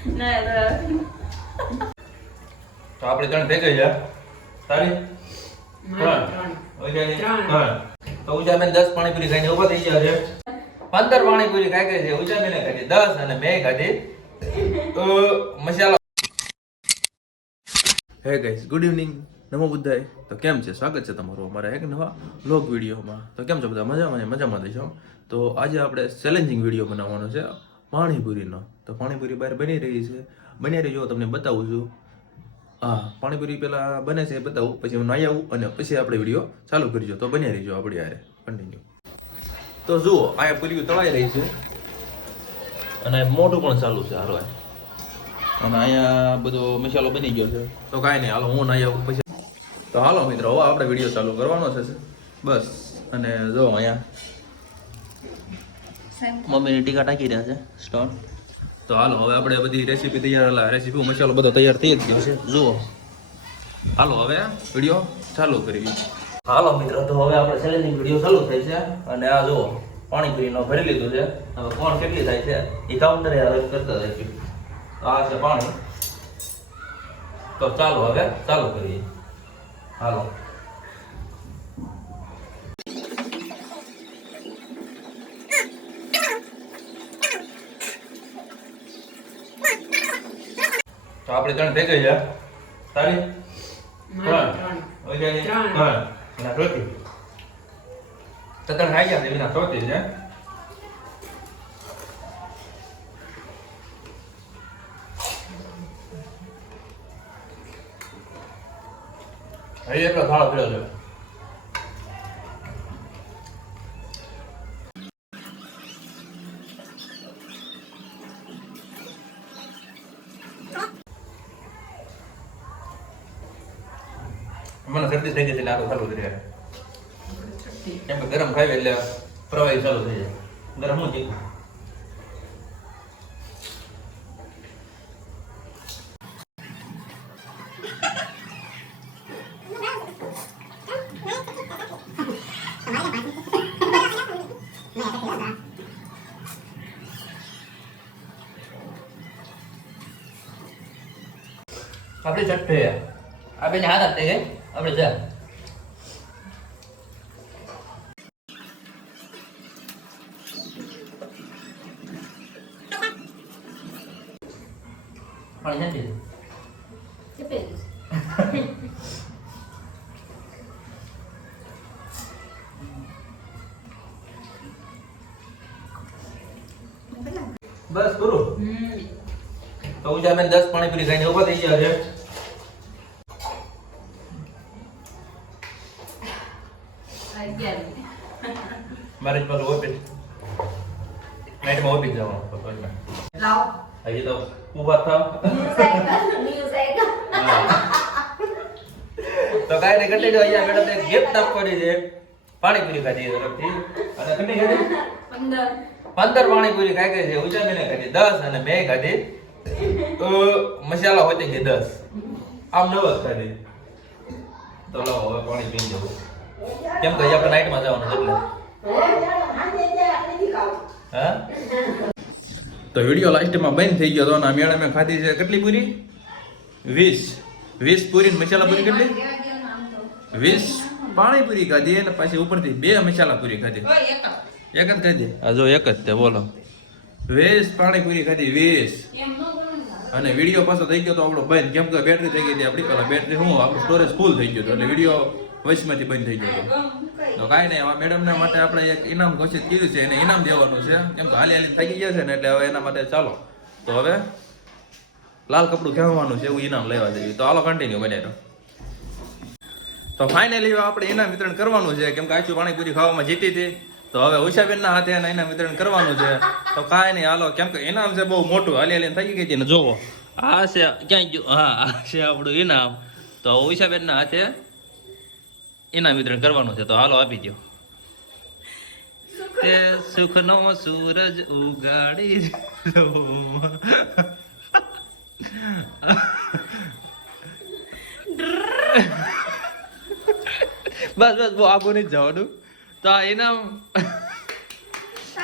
તો આપણે 3 થઈ ગઈ છે તારી 3 તો ઉજાબેન 10 પાણીપુરી ખાઈને ઊભા થઈ ગયા છે 15 પાણીપુરી ખાઈ ગઈ છે ઉજાબેને ખાધી 10 અને મેં ખાધી મસાલા. હે ગાઈસ ગુડ ઇવનિંગ નમો બુદ્ધાય. તો કેમ છે સ્વાગત છે તમારું અમારા એક નવા વ્લોગ વિડીયોમાં. તો કેમ છો બધા મજામાં દેશો. તો આજે આપણે ચેલેન્જિંગ વિડીયો બનાવવાનો છે પાણીપુરીનો. તો પાણીપુરી બહાર બની રહી છે, બની રહી જો તમને બતાવું છું. હા પાણીપુરી પેલા બને છે બતાવું, પછી હું નાઈ આવું અને પછી આપણે વિડીયો ચાલુ કરીજો. તો બની રહીજો આપણી યારે કન્ટિન્યુ. તો જુઓ અહીંયા પૂરી તળાઈ રહી છે અને મોઢું પણ ચાલુ છે હારો. અને અહીંયા બધો મસાલો બની ગયો છે. તો કાંઈ નહીં હાલો હું નાઈ આવું પછી. તો હાલો મિત્રો હવે આપણે વિડીયો ચાલુ કરવાનો છે બસ. અને જો અહીંયા મમ્મીની ટીકા ટાંકી રહ્યા છે સ્ટોન. તો હાલો હવે આપણે બધી રેસીપી તૈયાર, રેસીપી મસાલો બધો તૈયાર થઈ જ ગયો છે જુઓ. હાલો હવે વિડીયો ચાલુ કરીએ. હાલો મિત્રો તો હવે આપણે ચેલેન્જિંગ વિડીયો ચાલુ થાય છે. અને આ જુઓ પાણીપુરીનો ભરી લીધું છે. હવે કોણ કેટલી થાય છે એ કાઉન્ટરે હવે કરતા જાય. આ છે પાણી. તો ચાલો હવે ચાલુ કરીએ. હાલો તો આપણે 3 થઈ ગઈ છે તારી 3 ના ચોથી તો 3 ખાઈ ગયા છે એના ચોથી છે. અહીં એટલો થાળો પીડ્યો છે. મને શરદી થઈ ગઈ છે એટલે આ તો ચાલુ કરી કેમ કે ગરમ ખાઈ એટલે પ્રવાહી ચાલુ થઈ જાય. ગરમ હું ચીકું આપણે ચટ્ટે આ બેને હાથ આપતે ગઈ આપણે જા. પાણી નથી બસ પૂરું. તો ઉજાબેન 10 પાણીપુરી ખાઈને ઊભા થઈ ગયા છે. મારે પાછું ઓફિસ નાઈટમાં ઓફિસ જવાનું. હજી તો ઊભા થાવ તો કાંઈ નહીં કન્ટિન્યુ. અહીંયા મેડમ એક ગિફ્ટ આપવાની છે પાણીપુરી ખાધી તરફથી. અને કેટલી ખાધી 15 પાણીપુરી ખાઈ ગઈ છે ઉજાબેને ખાધી 10 અને મેં ખાધી મસાલા હોતી ગઈ 10 આમ 9 જ ખાધી. તો લો હવે પાણી પી જવું કેમ કે આપણે નાઈટમાં જવાનું એટલે. હા તો વિડીયો લાસ્ટમાં બંધ થઈ ગયો તો અને મેડમે ખાધી છે કેટલી પૂરી 20 પૂરી મસાલા પૂરી કેટલી 20 પાણીપુરી ખાધી અને પછી ઉપરથી 2 મસાલા પૂરી ખાધી. એક જ ખાધી આ જો એક જ તે બોલો 20 પાણીપુરી ખાધી 20. અને વિડીયો પાછો થઈ ગયો તો આપણો બંધ કેમ કે બેટરી થઈ ગઈ હતી આપણી પેલા બેટરી હું આપણું સ્ટોરેજ ફૂલ થઈ ગયું એટલે વિડીયો વચમાંથી બંધ થઈ ગયો. તો કાંઈ નહીં આ મેડમને માટે આપણે એક ઇનામ ઘોષિત કર્યું છે, એને ઇનામ દેવાનું છે કેમ કે હાલી થઈ ગયા છે ને એટલે હવે એના માટે ચાલો તો હવે લાલ કપડું કહેવાનું છે એવું ઇનામ લેવા જઈએ. તો હાલો કન્ટિન્યુ બને તો ફાઇનલી આપણે ઇનામ વિતરણ કરવાનું છે કેમ કે આચું પાણીપુરી ખાવામાં જીતી હતી. તો હવે ઉષાબેનના હાથે એના ઇનામ વિતરણ કરવાનું છે. તો કાંઈ નહીં હાલો કેમ કે ઇનામ છે બહુ મોટું હાલી થઈ ગઈ હતી ને જોવો આ છે ક્યાંય ગયું. હા આ છે આપણું ઇનામ. તો ઉષાબેનના હાથે ઇનામ વિતરણ કરવાનું છે. તો હાલો આપી દો. તે સુખનો સૂરજ ઉગાડી બસ બસ બહુ આગળ નહીં જવાનું. તો આ ઇનામ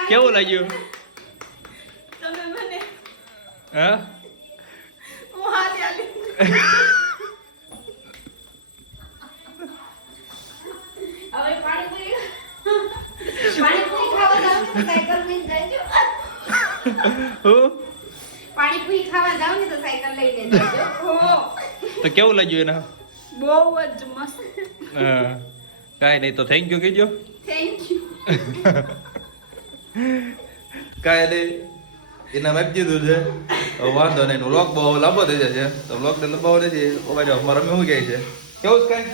કેવું લાગ્યું? હા હવે પાણીપુરી ખાવા જાવ ને તો સાયકલ લઈને જાજો. હું પાણીપુરી ખાવા જાવ ને તો સાયકલ લઈને જાજો. તો કેવું લાગ્યું એના? બહુ જ મસ્ત. હા કાંઈ નહીં તો થેન્ક યુ કહેજો. Thank you. કાંઈ નહીં એના મેં કીધું છે હવે વાંધો નહીં વ્લોગ બહુ લાંબો થઈ જશે તો વ્લોગને લંબાવો નથી ઓબાજો અમારે રમે શું કહે છે કેવું છે કાંઈ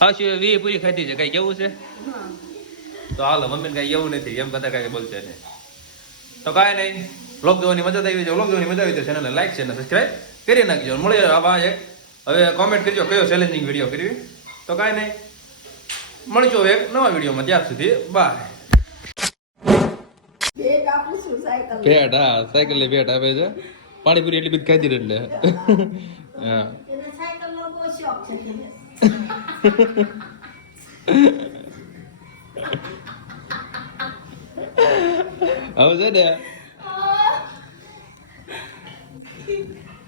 હા શું વી પૂરી ખાધી છે કાંઈ કેવું છે તો હાલો મમ્મીને કાંઈ એવું નથી એમ બધા કાંઈ બોલશે નહીં તો કાંઈ નહીં વ્લોગ જોવાની મજા આવી છે વ્લોગ જોવાની મજા આવી છે ચેનલને લાઈક છે ને સબસ્ક્રાઈબ કરી નાખજો મળીએ આવા એક હવે કોમેન્ટ કરજો કયો ચેલેન્જિંગ વિડીયો કરવી તો કાંઈ નહીં મળીશું હવે એક નવા વિડીયોમાં ત્યાં સુધી બાય ભેટ આપું છું સાયકલ. ભેટ હા સાયકલ ભેટ આપે છે પાણીપુરી એટલી બધી ખાધી એટલે હા એને સાયકલનો બહુ શોખ છે. હવે છે ને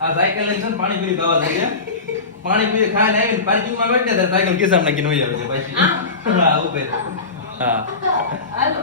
આ સાયકલ લઈને છે ને પાણીપુરી ખાવા જાય છે પાણીપુરી ખાઈને આવીને પાર્કિંગમાં બેઠે ત્યારે સાયકલ ખિસ્સામાં નાખીને વહી આવે છે પાછી હા ઉપર હા હાલો.